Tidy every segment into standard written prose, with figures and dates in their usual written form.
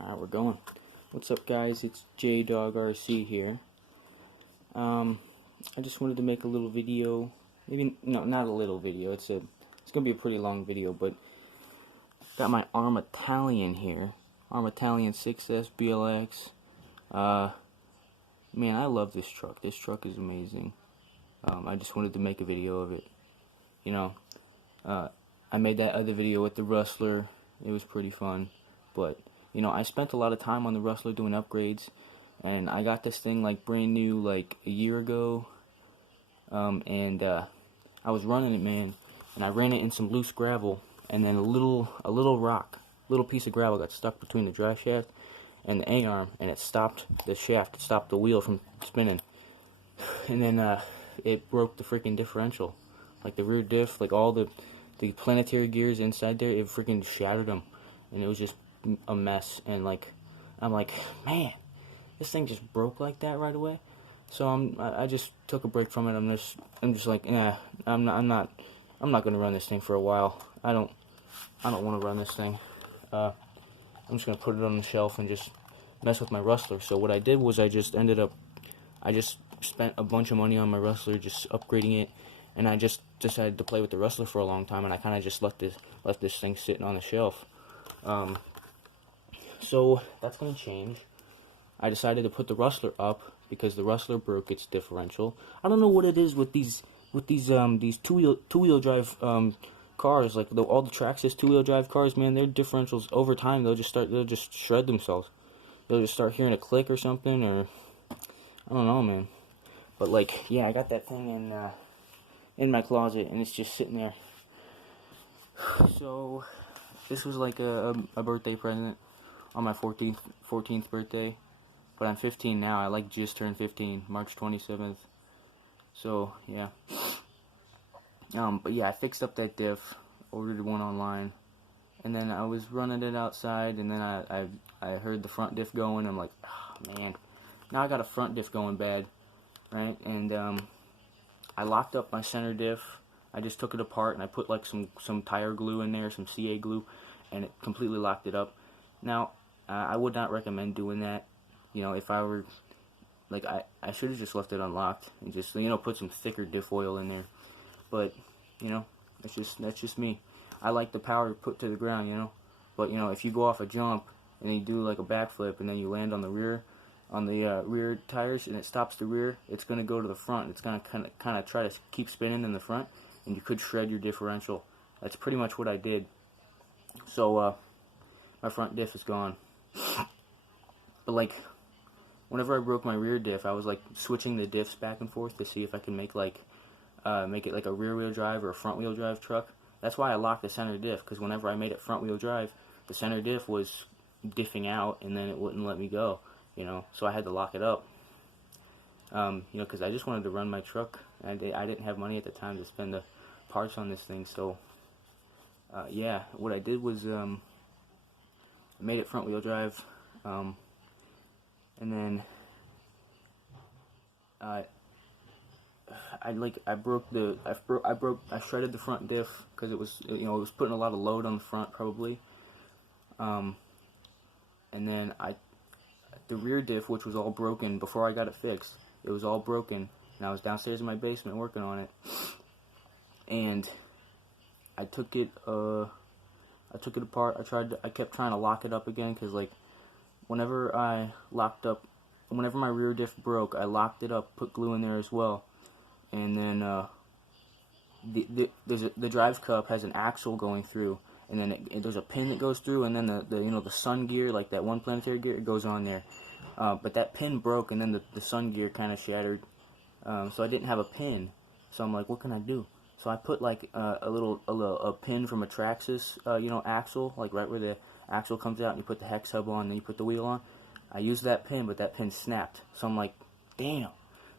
Alright, we're going. What's up, guys? It's JDogRC here. I just wanted to make a little video. Maybe no, not a little video. It's gonna be a pretty long video, but got my Arrma talion here. Arrma talion 6S BLX. Man, I love this truck. This truck is amazing. I just wanted to make a video of it. You know, I made that other video with the Rustler. It was pretty fun, but you know, I spent a lot of time on the Rustler doing upgrades, and I got this thing like brand new like a year ago, and I was running it, man, and I ran it in some loose gravel, and then a little piece of gravel got stuck between the drive shaft and the A-arm, and it stopped the shaft, it stopped the wheel from spinning, and then it broke the freaking differential, like the rear diff, like all the planetary gears inside there, it freaking shattered them, and it was just a mess. And like, I'm like, man, this thing just broke like that right away. So I just took a break from it. I'm just like, nah, I'm not gonna run this thing for a while. I don't want to run this thing. I'm just gonna put it on the shelf and just mess with my Rustler. So what I did was I just spent a bunch of money on my Rustler, just upgrading it, and I just decided to play with the Rustler for a long time, and I kind of just left this thing sitting on the shelf. So that's gonna change. I decided to put the Rustler up because the Rustler broke its differential. I don't know what it is with these two-wheel drive cars. Like all the Traxxas two-wheel drive cars, man, their differentials over time they'll just shred themselves. They'll just start hearing a click or something, or I don't know, man. But like, yeah, I got that thing in my closet, and it's just sitting there. So this was like a birthday present on my 14th birthday, but I'm 15 now. I like just turned 15, March 27th. So yeah, but yeah, I fixed up that diff, ordered one online, and then I was running it outside, and then I heard the front diff going. I'm like, oh, man, now I got a front diff going bad, right? And I locked up my center diff. I just took it apart and I put like some tire glue in there, some CA glue, and it completely locked it up. Now, I would not recommend doing that. You know, if I were, like, I should have just left it unlocked and just, you know, put some thicker diff oil in there. But, you know, that's just me. I like the power put to the ground, you know. But, you know, if you go off a jump and you do like a backflip and then you land on the rear tires and it stops the rear, it's going to go to the front. It's going to kind of try to keep spinning in the front, and you could shred your differential. That's pretty much what I did. So, my front diff is gone. But like, whenever I broke my rear diff, I was like switching the diffs back and forth to see if I can make it like a rear wheel drive or a front wheel drive truck. That's why I locked the center diff, because whenever I made it front wheel drive, the center diff was diffing out and then it wouldn't let me go, you know, so I had to lock it up. You know, because I just wanted to run my truck, and I didn't have money at the time to spend the parts on this thing. So yeah, what I did was I made it front wheel drive, and then I shredded the front diff because it was, you know, it was putting a lot of load on the front probably, and then the rear diff, which was all broken before I got it fixed, it was all broken, and I was downstairs in my basement working on it, and I took it apart. I kept trying to lock it up again, because like whenever my rear diff broke, I locked it up, put glue in there as well, and then the drive cup has an axle going through, and then there's a pin that goes through, and then the sun gear, like that one planetary gear, it goes on there. But that pin broke, and then the sun gear kind of shattered, so I didn't have a pin. So I'm like, what can I do? So I put like a pin from a Traxxas, you know, axle, like right where the axle comes out, and you put the hex hub on, and then you put the wheel on. I used that pin, but that pin snapped. So I'm like, damn.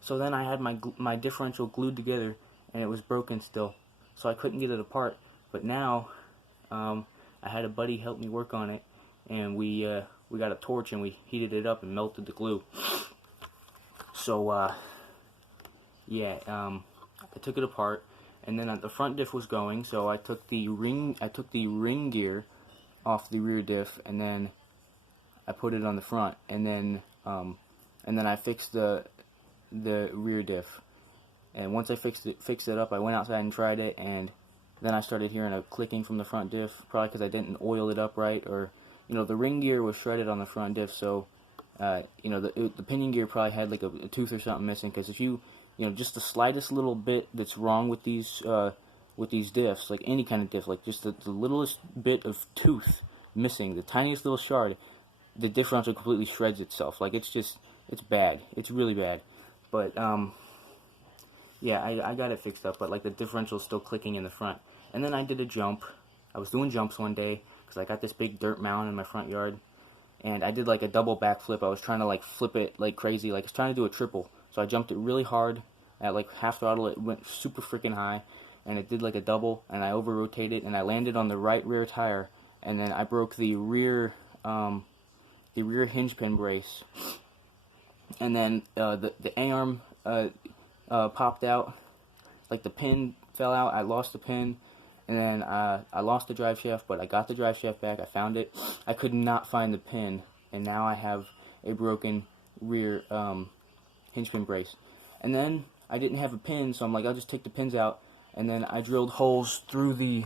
So then I had my differential glued together, and it was broken still. So I couldn't get it apart. But now, I had a buddy help me work on it, and we got a torch and we heated it up and melted the glue. So yeah, I took it apart, and then the front diff was going, so I took the ring gear off the rear diff, and then I put it on the front, and then I fixed the rear diff. And once I fixed it up, I went outside and tried it, and then I started hearing a clicking from the front diff, probably because I didn't oil it up right, or the ring gear was shredded on the front diff, so the pinion gear probably had like a tooth or something missing. Because if just the slightest little bit that's wrong with these diffs, like any kind of diff, like just the littlest bit of tooth missing, the tiniest little shard, the differential completely shreds itself. Like it's bad. It's really bad. But yeah, I got it fixed up, but like the differential's still clicking in the front. And then I did a jump. I was doing jumps one day because I got this big dirt mound in my front yard, and I did like a double backflip. I was trying to like flip it like crazy, like I was trying to do a triple. So I jumped it really hard at like half throttle. It went super freaking high, and it did like a double, and I over rotated, and I landed on the right rear tire, and then I broke the rear hinge pin brace, and then the A-arm popped out, like the pin fell out. I lost the pin, and then I lost the drive shaft, but I got the drive shaft back. I found it. I could not find the pin, and now I have a broken rear hinge pin brace. And then I didn't have a pin, so I'm like, I'll just take the pins out, and then I drilled holes through the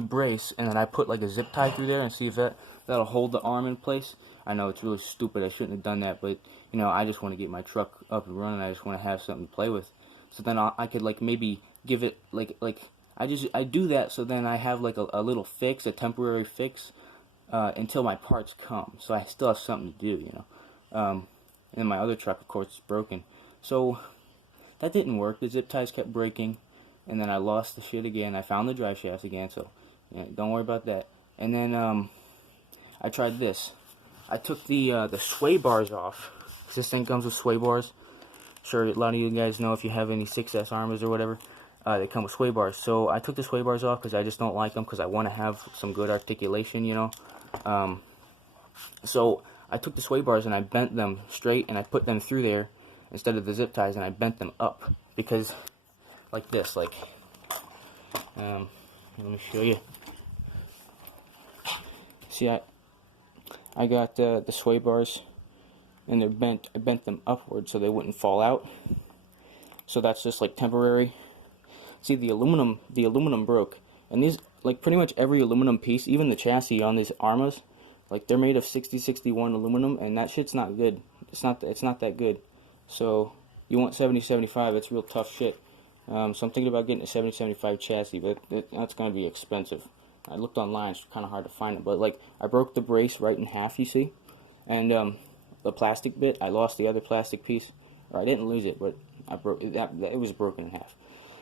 brace, and then I put like a zip tie through there and see if that'll hold the arm in place. I know it's really stupid. I shouldn't have done that, but I just want to get my truck up and running. I just want to have something to play with. So then I could like maybe give it like I do that, so then I have like a little fix, a temporary fix, until my parts come. So I still have something to do, And my other truck, of course, is broken. So that didn't work. The zip ties kept breaking, and then I lost the shit again. I found the drive shaft again, so don't worry about that. And then I tried this. I took the sway bars off. This thing comes with sway bars. Sure, a lot of you guys know if you have any 6S Arrmas or whatever, they come with sway bars. So I took the sway bars off because I just don't like them, because I want to have some good articulation, So I took the sway bars and I bent them straight, and I put them through there instead of the zip ties, and I bent them up, because like this, like let me show you. See, I got the sway bars, and they're bent. I bent them upward so they wouldn't fall out. So that's just like temporary. See, the aluminum broke, and these, like pretty much every aluminum piece, even the chassis on these Arrmas, like they're made of 6061 aluminum, and that shit's not good. It's not that good. So you want 7075? It's real tough shit. So I'm thinking about getting a 7075 chassis, but that's gonna be expensive. I looked online; it's kind of hard to find it. But like, I broke the brace right in half, you see, and the plastic bit, I lost the other plastic piece, or I didn't lose it, but I broke it. It was broken in half.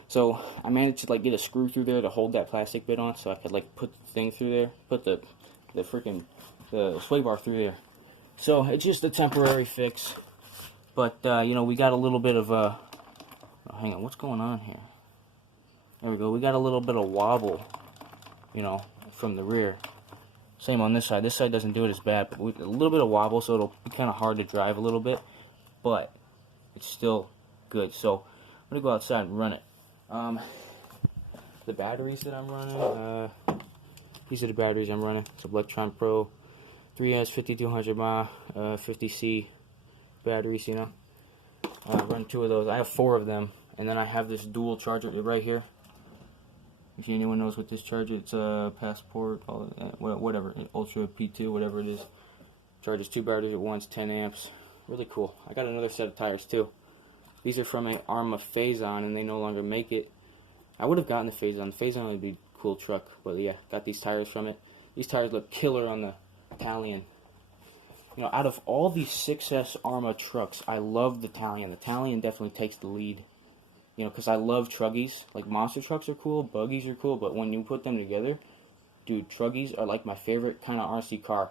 So I managed to like get a screw through there to hold that plastic bit on, so I could like put the thing through there, put the sway bar through there. So it's just a temporary fix, but we got a little bit of oh, hang on, what's going on here? There we go. We got a little bit of wobble, from the rear. Same on this side. This side doesn't do it as bad, but a little bit of wobble, so it'll be kind of hard to drive a little bit, but it's still good. So I'm gonna go outside and run it. The batteries that I'm running, these are the batteries I'm running. It's a Electron Pro 3S 5200 mAh 50C batteries. I run 2 of those. I have 4 of them, and then I have this dual charger right here. If anyone knows what this charger, it's a Passport, whatever, Ultra P2, whatever it is. Charges 2 batteries at once, 10 amps. Really cool. I got another set of tires too. These are from a Arrma Phazon, and they no longer make it. I would have gotten the Phazon. The Phazon would be a cool truck, but yeah, got these tires from it. These tires look killer on the Talion. Out of all these 6S Arrma trucks, I love the Talion. The Talion definitely takes the lead. Because I love truggies. Like, monster trucks are cool, buggies are cool, but when you put them together, dude, truggies are like my favorite kind of RC car.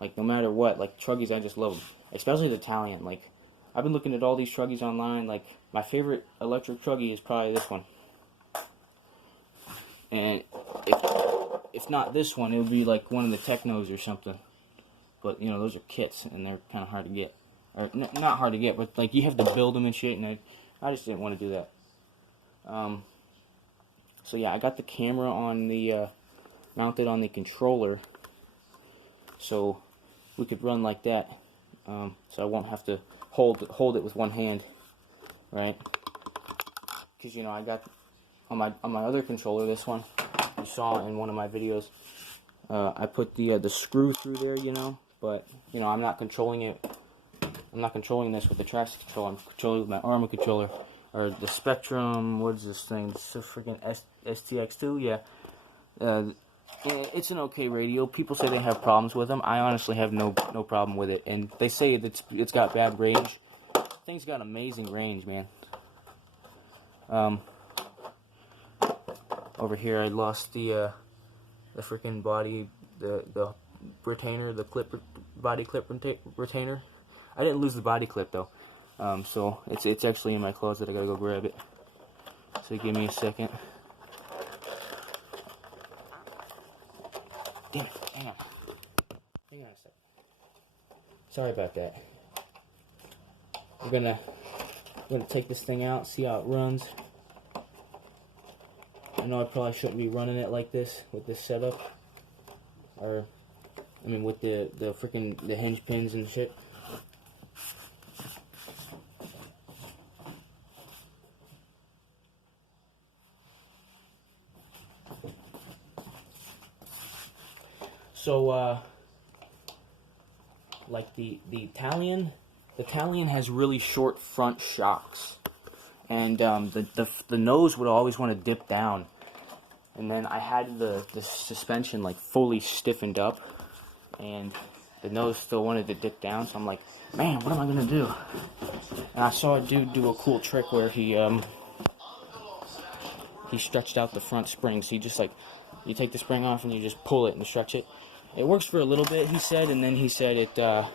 Like, no matter what, like, truggies, I just love them. Especially the Talion. Like, I've been looking at all these truggies online. Like, my favorite electric truggie is probably this one. And if not this one, it would be like one of the Technos or something. But, those are kits, and they're kind of hard to get. Or, not hard to get, but, like, you have to build them and shit, and I just didn't want to do that. So yeah, I got the camera on the mounted on the controller. So we could run like that, so I won't have to hold it with one hand, right? Because, you know, I got on my other controller, this one you saw in one of my videos, I put the screw through there, you know, but, you know, I'm not controlling it. I'm not controlling this with the traction controller. I'm controlling it with my Arrma controller, or the Spectrum. What is this thing? It's a freaking STX2. Yeah. It's an okay radio. People say they have problems with them. I honestly have no problem with it, and they say it's got bad range. Thing's got amazing range, man. Over here I lost the freaking body, the retainer, the body clip retainer. I didn't lose the body clip though, so it's actually in my closet. I gotta go grab it. So give me a second. Damn it, hang on a sec. Sorry about that. I'm gonna take this thing out, see how it runs. I know I probably shouldn't be running it like this with this setup, or I mean with the freaking hinge pins and shit. So like the talion has really short front shocks, and the nose would always want to dip down, and then I had the suspension like fully stiffened up, and the nose still wanted to dip down. So I'm like, man, what am I gonna do? And I saw a dude do a cool trick where he stretched out the front spring. So you just like, you take the spring off and you just pull it and stretch it. It works for a little bit, he said, and then he said it kind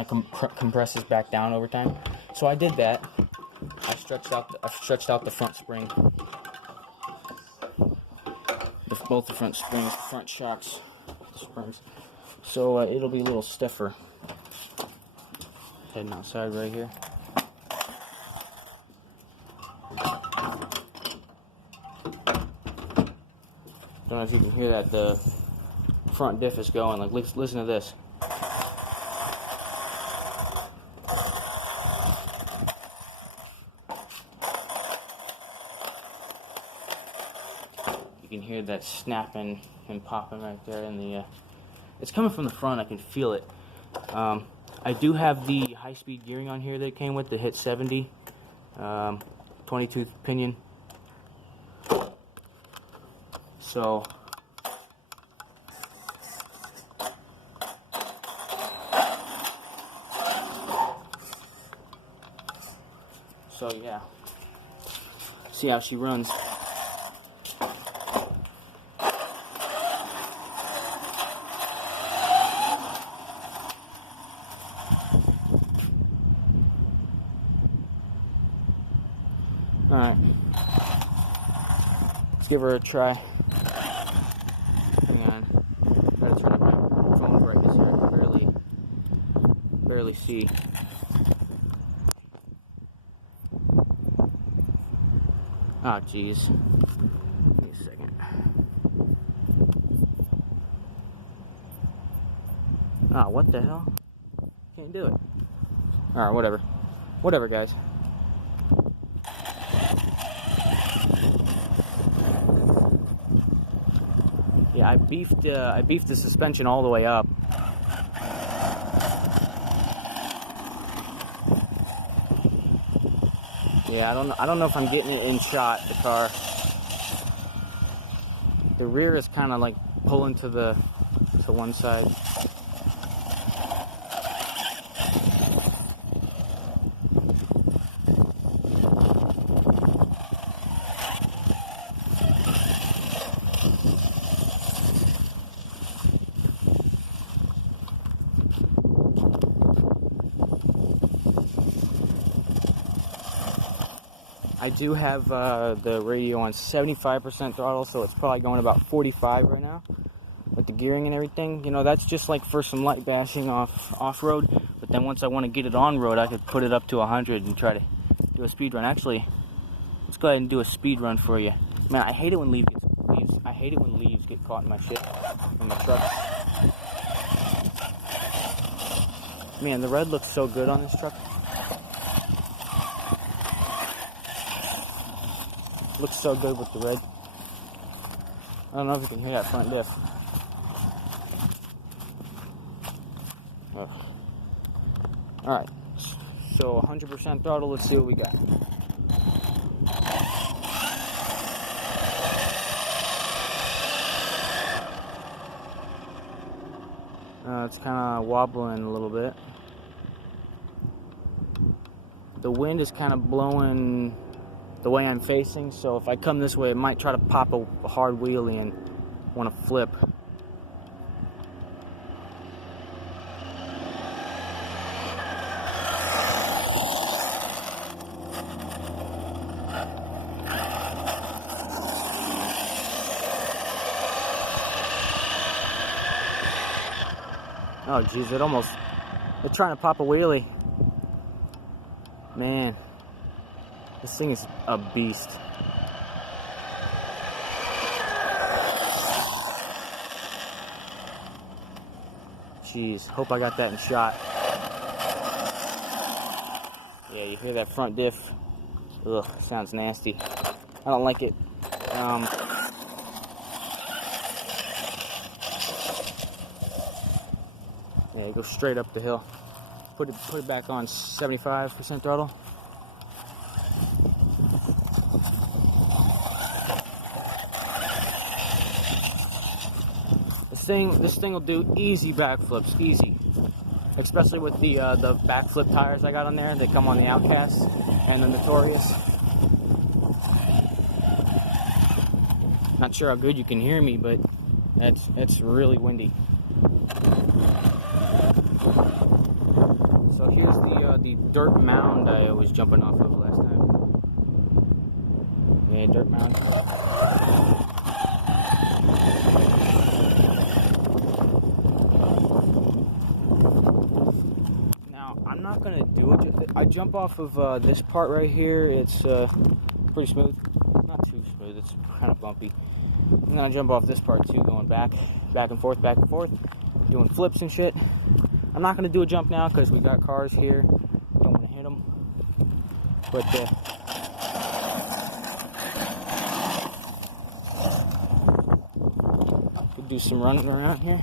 of compresses back down over time. So I did that. I stretched out the front spring, both the front springs, the front shocks, the springs. So it'll be a little stiffer. Heading outside right here. Don't know if you can hear that. The front diff is going. Like, listen to this. You can hear that snapping and popping right there in the. It's coming from the front. I can feel it. I do have the high-speed gearing on here that came with the Hit 70, 22 pinion. So. So yeah, see how she runs. Alright, let's give her a try. Hang on, gotta turn up my phone brightness here. I can barely see. Oh, jeez. Give me a second. Ah, what the hell? Can't do it. Alright, whatever. Whatever, guys. Yeah, I beefed the suspension all the way up. Yeah, I don't know if I'm getting it in shot, the car. The rear is kind of like pulling to one side. I do have the radio on 75% throttle, so it's probably going about 45 right now with the gearing and everything. You know, that's just like for some light bashing off-road, but then once I want to get it on-road, I could put it up to 100 and try to do a speed run. Actually, let's go ahead and do a speed run for you. Man, I hate it when leaves get caught in my shit in the truck. Man, the red looks so good on this truck. Looks so good with the red. I don't know if you can hear that front diff. Alright, so 100% throttle, let's see what we got. It's kind of wobbling a little bit. The wind is kind of blowing the way I'm facing, so if I come this way, it might try to pop a hard wheelie and want to flip. Oh geez, it's trying to pop a wheelie. Man, this thing is a beast. Jeez, hope I got that in shot. Yeah, you hear that front diff? Ugh, sounds nasty. I don't like it. Yeah, it goes straight up the hill. Put it back on 75% throttle. This thing will do easy backflips, easy. Especially with the backflip tires I got on there. They come on the Outcast and the Notorious. Not sure how good you can hear me, but it's really windy. So here's the dirt mound I was jumping off of last time. Yeah, dirt mound. Now I'm not gonna do it. I jump off of this part right here. It's pretty smooth. Not too smooth. It's kind of bumpy. I'm gonna jump off this part too, going back and forth, doing flips and shit. I'm not going to do a jump now because we got cars here. Don't want to hit them. But could do some running around here.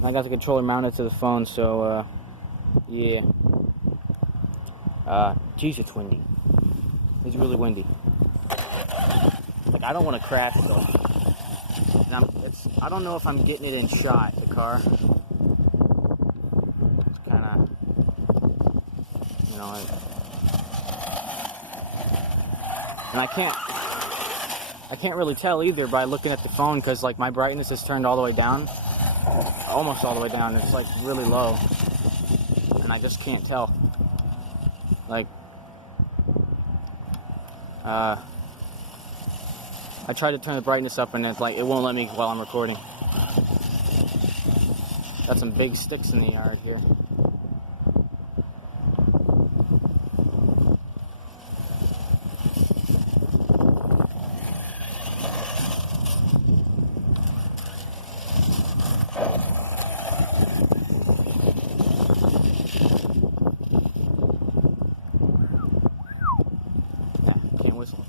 I got the controller mounted to the phone, so yeah. Geez, it's windy. It's really windy. Like, I don't want to crash though. And I don't know if I'm getting it in shot, the car. It's kind of, you know, and I can't really tell either by looking at the phone because like my brightness is turned all the way down. Almost all the way down. It's like really low, and I just can't tell. Like, I tried to turn the brightness up, and it's like it won't let me while I'm recording. Got some big sticks in the yard here. Whistle.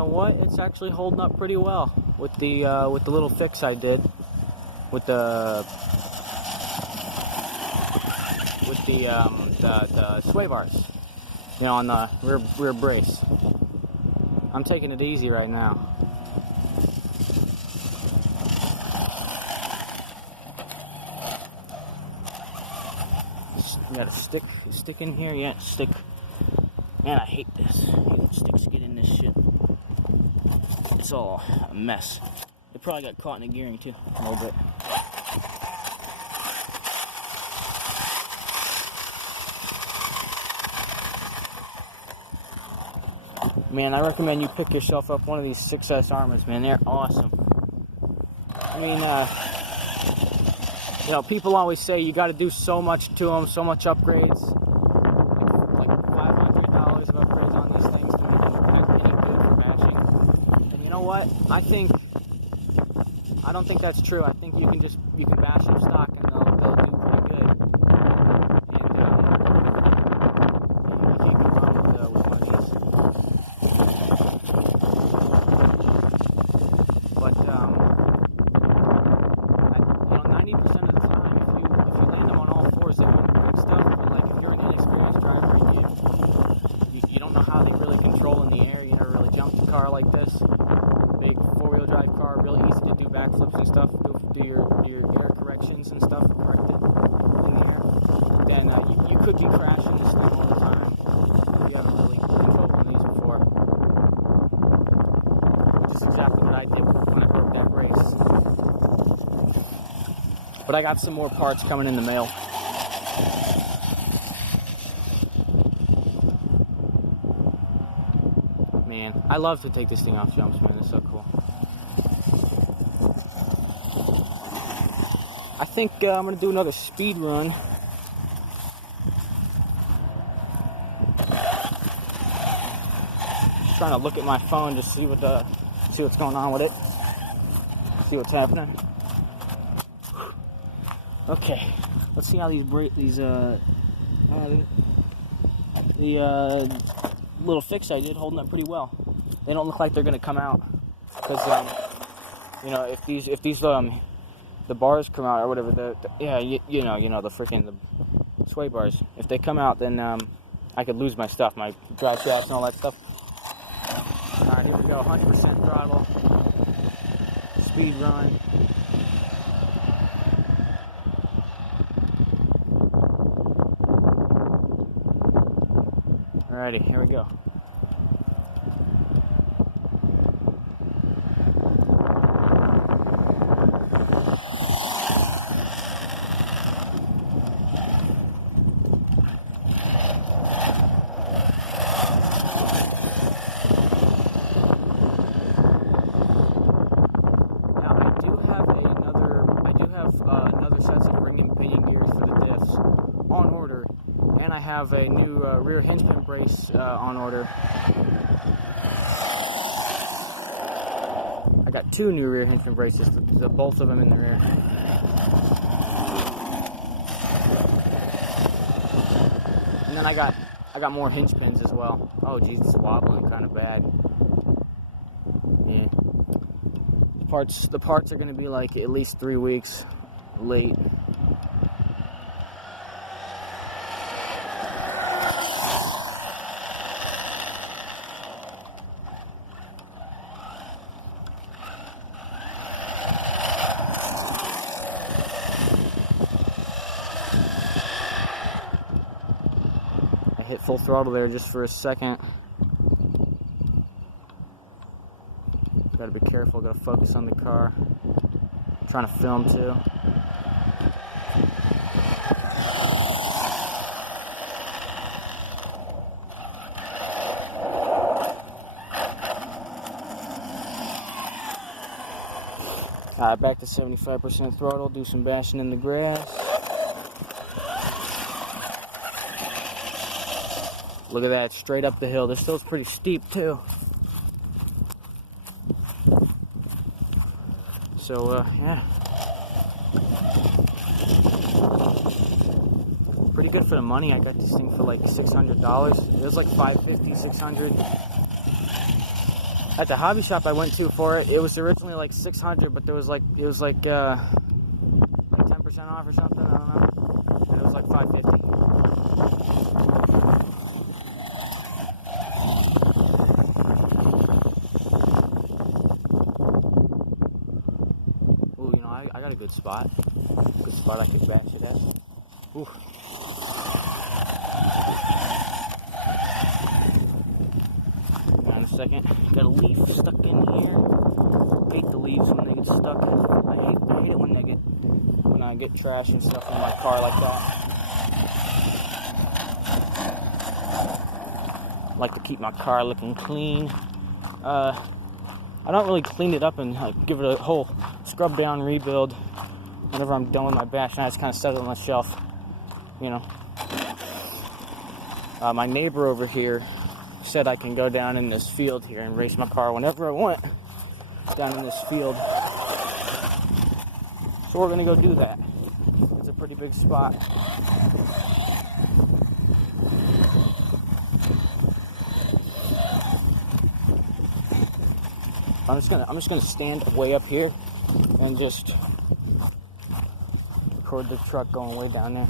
know what? It's actually holding up pretty well with the little fix I did with the sway bars, you know, on the rear brace. I'm taking it easy right now. You got a stick in here, yeah, stick. Man, I hate this. I hate sticks get in this shit. It's all a mess. It probably got caught in the gearing too, a little bit. Man, I recommend you pick yourself up one of these 6S Arrmas, man. They're awesome. I mean, you know, people always say you got to do so much to them, so much upgrades, like $500 of upgrades on these things to make them any good for matching. And you know what? I don't think that's true. I think you can bash them stock and they'll do pretty good. And you can't go wrong with one of these. But you know, 90% of the time, if you land them on all fours, they won't break stuff. But like if you're an inexperienced driver, you don't know how they really control in the air. You never really jumped a car like this. Big four-wheel drive car, really easy to do backflips and stuff. Do your air corrections and stuff, correct it in the air. Then you could be crashing this thing all the time if you haven't really controlled one of these before. Which is exactly what I did when I broke that brace. But I got some more parts coming in the mail. Man, I love to take this thing off jumps, man. It's so cool. I think I'm going to do another speed run. Just trying to look at my phone to see what's going on with it. See what's happening. Okay, let's see how the little fix I did holding up pretty well. They don't look like they're gonna come out because you know, if these the bars come out or whatever, you know the freaking the sway bars. If they come out, then I could lose my stuff, my drive shafts and all that stuff. All right, here we go. 100% throttle, speed run. Alrighty, here we go. Now I do have another sets of ring and pinion gears for the diffs on order. And I have a new rear hinge pin brace on order. I got two new rear hinge pin braces, both of them in the rear. And then I got more hinge pins as well. Oh geez, it's wobbling kind of bad. Yeah. The parts are going to be like at least 3 weeks late. Hit full throttle there just for a second. Gotta be careful, gotta focus on the car. I'm trying to film too. Alright, back to 75% throttle, do some bashing in the grass. Look at that, straight up the hill. This hill's pretty steep too. So, yeah. Pretty good for the money. I got this thing for like $600. It was like $550, $600. At the hobby shop I went to for it, it was originally like $600, but it was like 10% off or something. I don't know. And it was like $550. Ooh, you know, I got a good spot. Good spot I could bash it at. Ooh. Hang on a second. Got a leaf stuck in here. I hate the leaves when they get stuck. I hate it when I get trash and stuff in my car like that. I like to keep my car looking clean. I don't really clean it up and give it a whole scrub down rebuild whenever I'm done with my bash, and I just kind of set it on the shelf, you know. My neighbor over here said I can go down in this field here and race my car whenever I want down in this field. So we're gonna go do that. It's a pretty big spot. I'm just gonna stand way up here and just record the truck going way down there.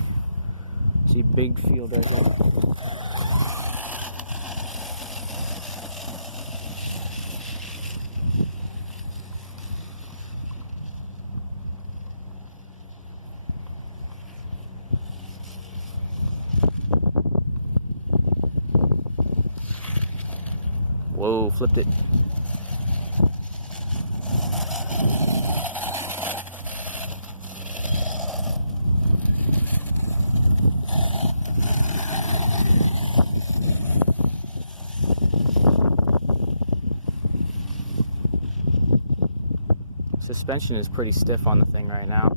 See, big field right here. Whoa, flipped it. Suspension is pretty stiff on the thing right now.